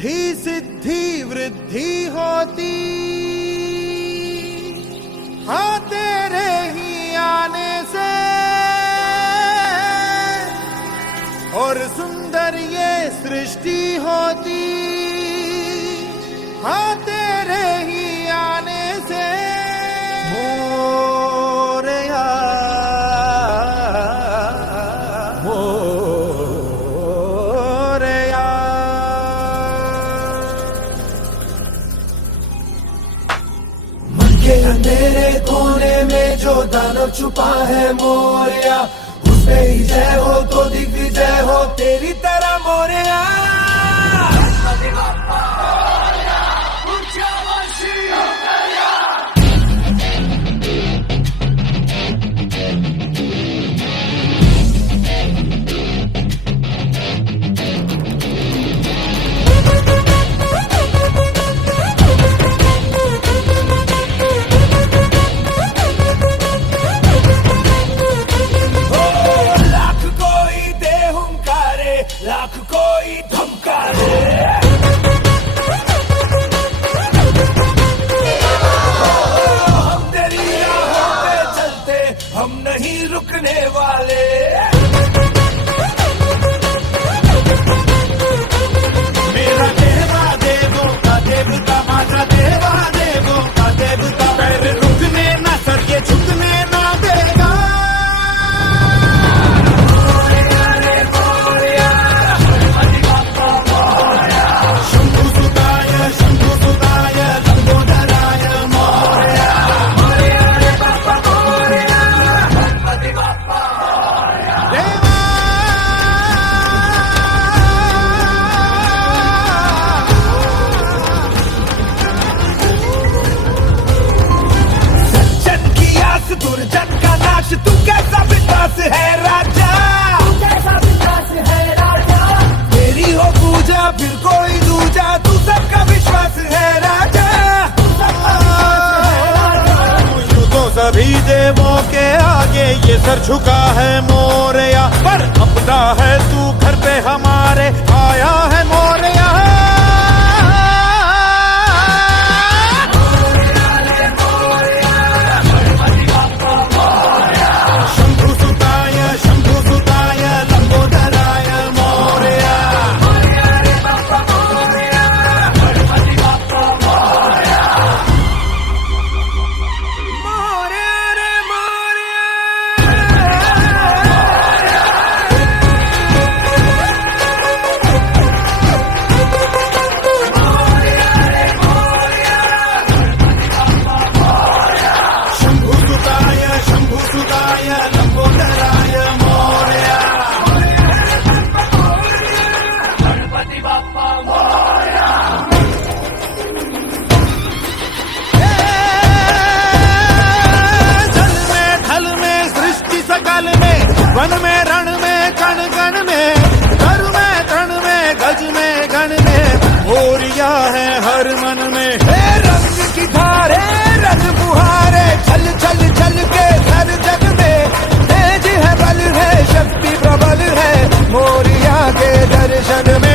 रिद्धि सिद्धि वृद्धि होती, हाँ तेरे ही आने से। और सुंदर ये सृष्टि होती, हाँ तेरे ही आने से। मोरया मोरया। मन के अंधेरे कोने में जो दानव छुपा है मोरया, उसपे ही जय हो तो दिग्विजय हो तेरी तरह मोरया। लाख कोई धमकारे, हम तेरी राहों पे चलते, हम नहीं रुकने वाले। मेरा देवा देवों का देवता, माझा देवा देवों का देवता, पैर रुकने ना सर ये झुकने ना देगा। दुर्जन का नाश, तू कैसा विश्वास है राजा, तू कैसा विश्वास है राजा। तेरी हो पूजा फिर कोई दूजा, तू सबका विश्वास है राजा। यूं तो सभी देवों के आगे ये सर झुका है मोरया, पर अपना है तू घर पे हमारे आया है मोरया। वन में रण में कण कण में, घर में तण में गज में गण में, मोरिया है हर मन में। हे रंग की धारे रंग बुहारे, चल चल चल के हर जग में, तेज है बल है शक्ति प्रबल है मोरिया के दर्शन में।